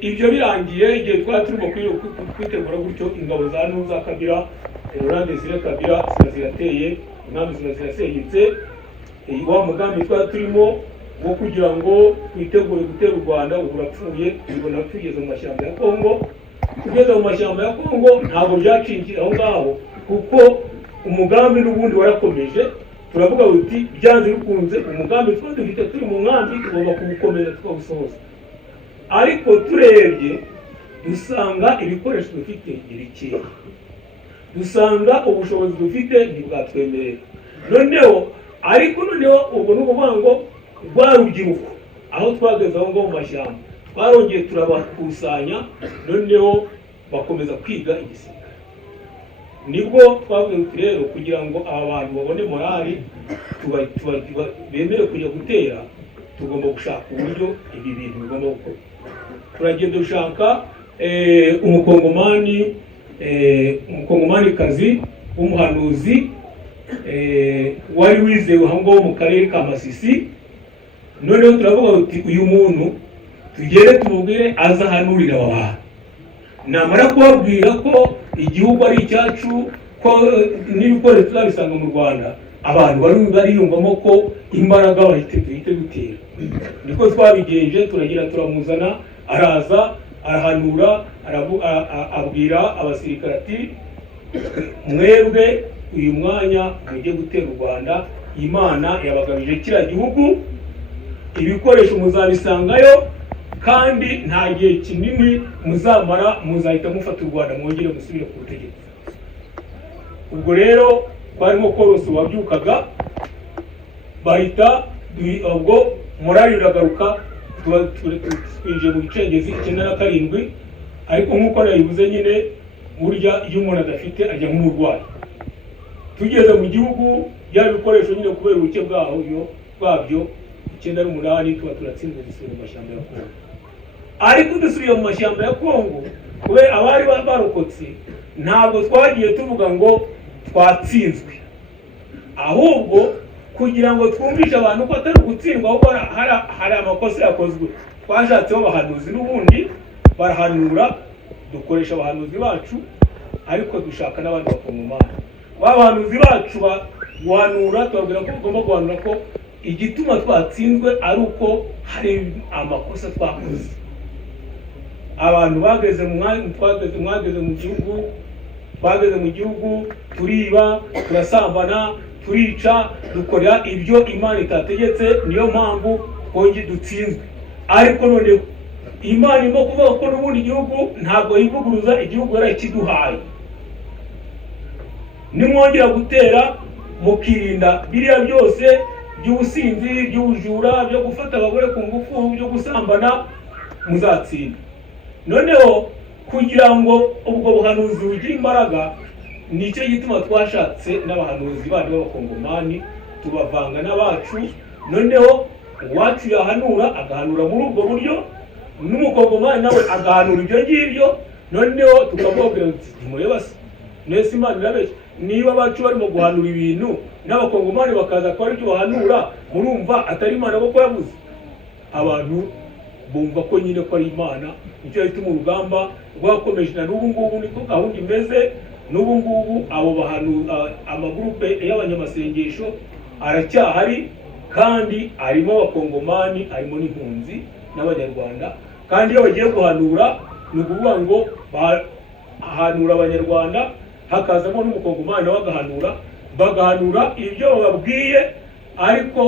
ibyo birangiye igihe twari turimo kwitegura gutyo ingabo za Nuza Kabila Laurent Desire Kabila zirateye inkambi zirasenyutse. Wa mugambi twari turimo wo kugira ngo twitegure gutera u Rwanda ubu urapfuye, ubona tugeze mu mashyamba ya Kongo. Tugeze mu mashyamba ya Kongo ntabwo byacingiye aho ngaho, kuko umugambi n'ubundi warakomeje. Turavuga uti byanze bikunze umugambi twari dufite turi mu nkambi tugomba kuwukomeza tukawusohoza. Ariko turebye dusanga ibikoresho dufite bikeya, dusanga ubushobozi dufite ntibwatwemerera. Noneho ubwo ni ukuvuga ngo rwa rubyiruko aho twageze aho ngaho mu mashyamba twarongeye turabakusanya, noneho bakomeza kwiga igisirikare. Nibwo twavuze uti rero kugira ngo aba bantu babone morali bemere kujya gutera, tugomba gushaka uburyo ibi bintu bigomba gukora. Turagenda dushaka umukongomanikazi w'umuhanuzi wari wizewe aho ngaho mu karere ka Masisi. Noneho turavuga uti uyu muntu tugere tumubwire azahanurira aba bantu, namara kubabwira ko igihugu ari icyacu, ko n'ibikoresho tuzabisanga mu Rwanda, abantu bariyumvamo ko imbaraga bahite gutera. Niko twabigenje, turagira turamuzana, araza arahanura, abwira abasirikare ati mwebwe uyu mwanya mujye gutera u Rwanda, Imana yabagabije kiriya gihugu, ibikoresho muzabisangayo, kandi nta gihe kinini muzamara muzahita mufata u Rwanda mwongere musubire ku butegetsi. Ubwo rero twarimo korosa wabyukaga, bahita ubwo morali iragaruka, twinjiye mu gicengezi 97. Ariko nk'uko nabivuze nyine, burya iyo umuntu adafite ajya nk'umurwayi. Tugeze mu gihugu bya bikoresho nyine kubera ubuke bwabyo 98 tuba turatsinze dusubira mu mashyamba ya Kongo. Ariko dusubiye mu mashyamba ya Kongo, kubera abari barokotse, ntabwo twagiye tuvuga ngo twatsinzwe, ahubwo kugira ngo twumvishe abantu ko atari ugutsindwa, ahubwo hari amakosa yakozwe. Twashatseho abahanuzi n'ubundi barahanura, dukoresha abahanuzi bacu, ariko dushaka n'abandi bakongomani. Babahanuzi bacu guhanura, tubabwira ko tugomba guhanura ko igituma twatsinzwe ari uko hari amakosa twakoze. Abantu bageze mu gihugu turiba, turasambana, turica, dukora ibyo Imana itategetse, niyo mpamvu kongi dutsinzwe. Ariko noneho Imana irimo kuvuga ko n'ubundi igihugu ntabwo yivuguruza, igihugu yarakiduhaye. Nimwongera gutera mukirinda biriya byose by'ubusinzi, by'ubujura, byo gufata abagore ku ngufu, byo gusambana, muzatsinda. Noneho kugira ngo ubwo buhanuzi bugire imbaraga, nicyo gituma twashatse n'abahanuzi bandi b'abakongomani tubavanga n'abacu. Noneho uwacu yahanura agahanura muri ubwo buryo, n'umukongomani nawe agahanura ibyo ngibyo. Noneho tukababwira tuti mureba se, nese Imana irabeshya, niba abacu barimo guhanura ibintu n'abakongomani bakaza ko ari byo bahanura, murumva atari Imana kuko yabuze. Abantu bumva ko nyine ko ari Imana. Nicyo gituma urugamba rwakomeje, na n'ubu ngubu niko gahunda imeze. N'ubu ngubu abo amagurupe y'abanyamasengesho aracyahari, kandi arimo abakongomani, arimo n'impunzi n'abanyarwanda. Kandi iyo bagiye guhanura, ni ukuvuga ngo bahanura abanyarwanda, hakazamo n'umukongomani nawe bagahanura ibyo bababwiye, ariko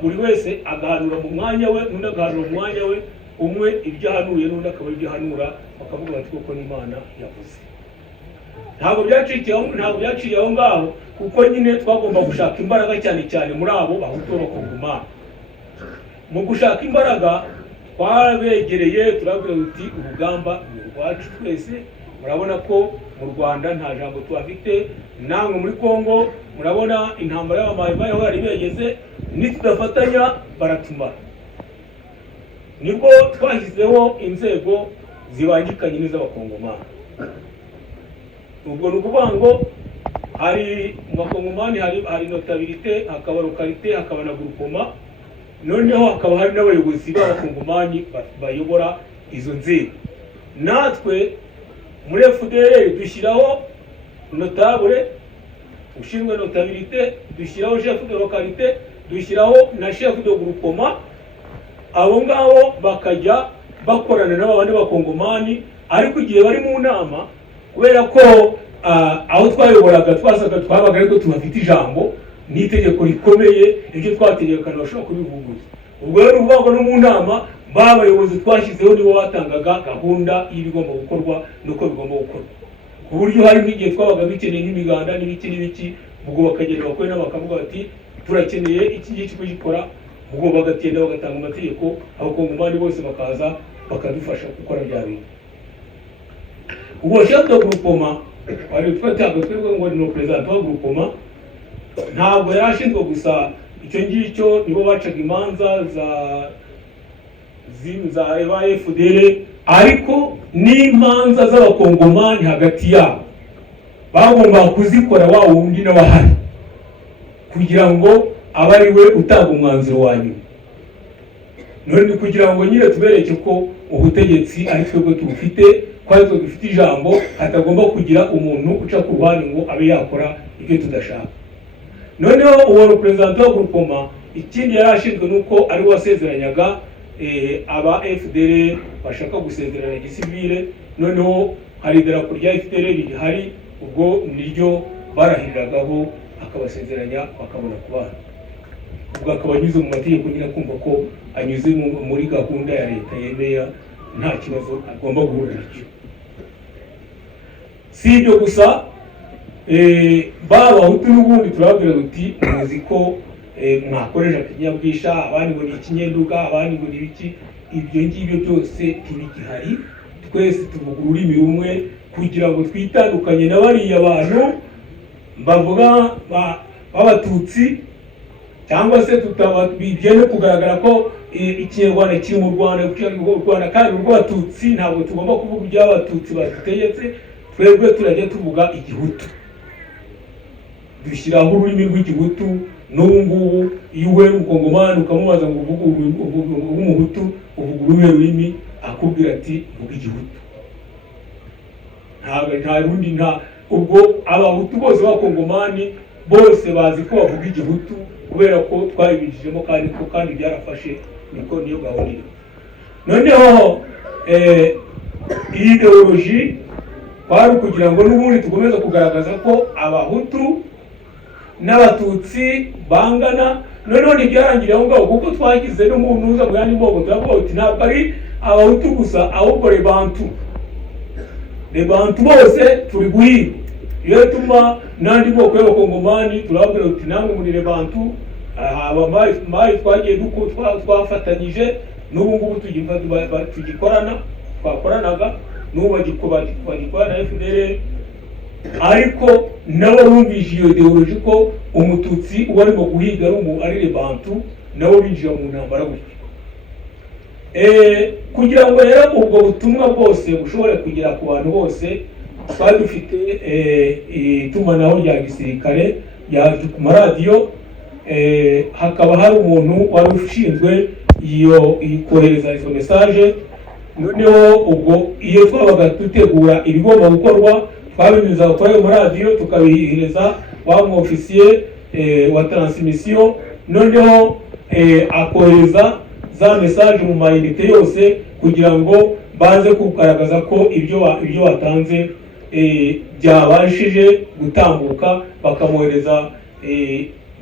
buri wese agahanura mu mwanya we, n'undi agahanura mu mwanya we, umwe ibyo ahanuye n'undi akaba ibyo ahanura, bakavuga bati koko n'Imana yavuze. Ntabwo byaciye aho ngaho, kuko nyine twagomba gushaka imbaraga cyane cyane muri abo bahutu b'abakongomani. Mu gushaka imbaraga twabegereye, turabwira uti urugamba ni urwacu twese. Murabona ko mu Rwanda nta jambo tuhafite, namwe muri Kongo murabona intambara y'abamayimayi aho yari begeze, nitudafatanya baratumara. Nibwo twashyizeho inzego zibangikanye n'iz'abakongomani. Ubwo ni ukuvuga ngo hari mu bakongomani hari notabilite, hakaba lokalite, hakaba na groupement. noneho hakaba hari n'abayobozi b'abakongomani bayobora izo nzego. Natwe muri FDLR dushyiraho notable ushinzwe notabilité, dushyiraho chef de localité, dushyiraho na chef de groupement. Abo ngabo bakajya bakorana n'abandi bakongomani, ariko igihe bari mu nama, kubera ko aho twayoboraga twasaga twabaga ariko tubafite ijambo n'itegeko rikomeye, ibyo twategekana bashobora kubivuguruza. Ubwo rero uvuga no mu nama babayobozi twashyizeho nibo batangaga gahunda y'ibigomba gukorwa nuko bigomba gukorwa, ku buryo hari nk'igihe twabaga dukeneye nk'imiganda n'ibiki, ubwo bakagenda bakora n'abakavuga bati turakeneye iki ngiki kugikora, ubwo bagatenda bagatanga amategeko, abakongomani bose bakaza bakadufasha gukora bya bintu. Ubwo chef de groupement wari twataga twebwe ngo ni president wa groupement, ntabwo yarashinzwe gusa icyo ngicyo, nibo bacaga imanza za FDLR, ariko n'imanza z'abakongomani hagati yabo bagomba kuzikora wa wundi n'abahari, kugira ngo abe ari we utanga umwanzuro wa nyuma. None kugira ngo nyine tubereke ko ubutegetsi ari twebwe tubufite, ko ari twe dufite ijambo, hatagomba kugira umuntu uca ku ruhande ngo abe yakora ibyo tudashaka. Noneho uwo representant wa groupement ikindi yarashinzwe nuko ari wasezeranyaga aba FDLR bashaka gusezerana gisivile. Noneho hari idarapo rya FDLR rihari, ubwo niryo barahiriragaho akabasezeranya bakabona kubana. Ubwo akaba anyuze mu mategeko nyine, kumva ko anyuze muri gahunda ya leta yemeye, nta kibazo agomba guhura nacyo. Si ibyo gusa, b'abahutu n'ubundi turababwira uti muzi ko mwakoresha ikinyabwisha, abandi ngo ni ikinyenduga, abandi ngo ni ibiki. Ibyo ngibyo byose ntibigihari, twese tuvuga ururimi rumwe kugira ngo twitandukanye na bariya bantu bavuga b'abatutsi, cyangwa se bigende kugaragara ko ikinyarwanda kiri mu Rwanda, kandi urw'abatutsi ntabwo tugomba kuvuga iby'abatutsi badutegetse. Twebwe turajya tuvuga igihutu, dushyiraho ururimi rw'igihutu. N'ubu ngubu iyo uwe umukongomani ukamubaza ngo uvuga umuhutu uvuga uruhe rurimi, akubwira ati vuga igihutu. Nta rundi, nta. Ubwo abahutu bose b'abakongomani bose bazi ko bavuga igihutu, kubera ko twabibinjijemo kandi byarafashe, niko niyo gahunda. Noneho iyi ideoloji kwari kugira ngo n'ubundi tugomeza kugaragaza ko abahutu n'abatutsi bangana. Noneho ntibyarangira aho ngaho, kuko twagize n'umuntu uza mu yandi moko turavuga uti ntabwo ari abahutu gusa, ahubwo rebantu bose turi guhiga. Iyo tuma n'andi moko y'abakongomani turababwira uti namwe muri rebantu, abamayi twagiye twafatanyije, n'ubu ngubu twakoranaga n'ubu bagikorana na FDLR. Ariko nabo bumvise iyo ideoloji ko umututsi uba arimo guhiga ari rebantu, nabo binjira mu ntambara gutyo. Kugira ngo rero ubwo butumwa bwose bushobore kugera ku bantu bose, twari dufite itumanaho rya gisirikare ku maradiyo. Hakaba hari umuntu wari ushinzwe kohereza izo mesaje. Noneho ubwo iyo twabaga dutegura ibigomba gukorwa, twabinyuza kuri ayo maradiyo tukabihereza wa mu ofisiye wa transmission. Noneho akohereza za mesaje mu mayinite yose, kugira ngo baze kugaragaza ko ibyo watanze byabashije gutambuka. Bakamwohereza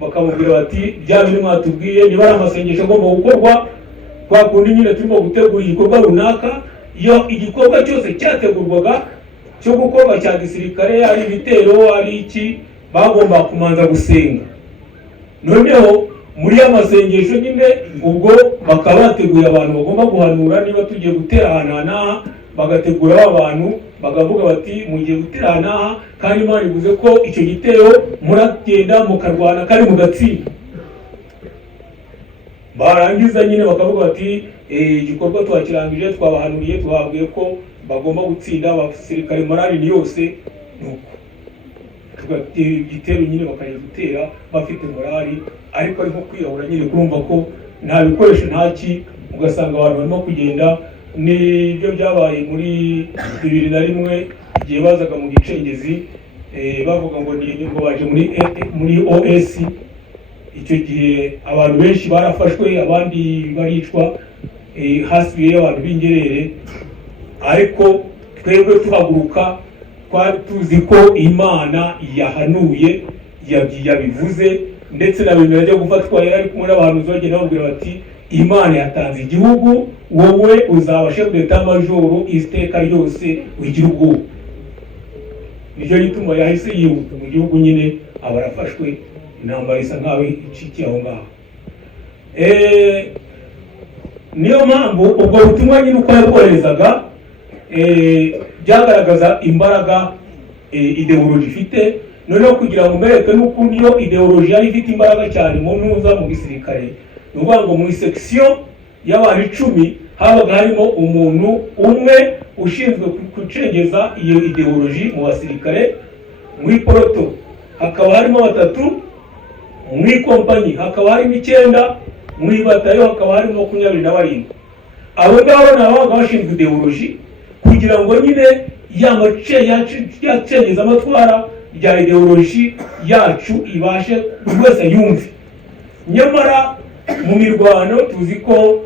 bakamubwira bati bya bintu mwatubwiye, niba ari amasengesho agomba gukorwa, kwa kundi nyine turimo gutegura igikorwa runaka. Iyo igikorwa cyose cyategurwaga cyo gukorwa cya gisirikare, ari ibitero ari iki, bagomba kumanza gusenga. Noneho muri amasengesho nyine ubwo bakaba bateguye abantu bagomba guhanura, niba tugiye gutera ahantu n'aha, bagategura abantu bakavuga bati mugiye gutera ahantu n'aha, kandi Imana ivuze ko icyo gitero muragenda mukarwana kandi mugatsinda. Barangiza nyine bakavuga bati igikorwa twakirangije, twabahanuriye, tuhabwiye ko bagomba gutsinda, abasirikare morali ni yose. Nuko tugatera igitero nyine, bakajya gutera bafite morali, ariko ari nko kwiyahura nyine, kurumva ko nta bikoresho ntaki, ugasanga abantu barimo kugenda. Nibyo byabaye muri 2001 igihe bazaga mu Gicengezi, bavuga ngo ngo baje muri OS. Icyo gihe abantu benshi barafashwe, abandi baricwa, hasigaye abantu b'ingerere. Ariko twebwe tuhaguruka twari tuzi ko Imana yahanuye, yabivuze, ndetse na bimwe bajya gufatwa yari kumwe n'abantu bagenda bamubwira bati Imana yatanze igihugu, wowe uzaba chef d'état major iteka ryose w'igihugu. Nicyo gituma yahise yihuta mu gihugu nyine, abarafashwe, intambara isa nkaho icikiye aho ngaho. Niyo mpamvu ubwo butumwa nyine uko yabwoherezaga byagaragaza imbaraga ideology ifite. Noneho kugira ngo mbereke n'uko niyo ideology yari ifite imbaraga cyane mu ntuza mu gisirikare, ni ukuvuga ngo mu section y'abantu 10 habaga harimo umuntu umwe ushinzwe gucengeza iyo ideology mu basirikare. Muri poroto hakaba harimo 3, muri kompanyi hakaba harimo 9, muri batayo hakaba harimo 27. Abo ngabo nabaga bashinzwe ideology kugira ngo nyine yacengeza amatwara rya ideology yacu ibashe buri wese yumve. Nyamara mu mirwano tuzi ko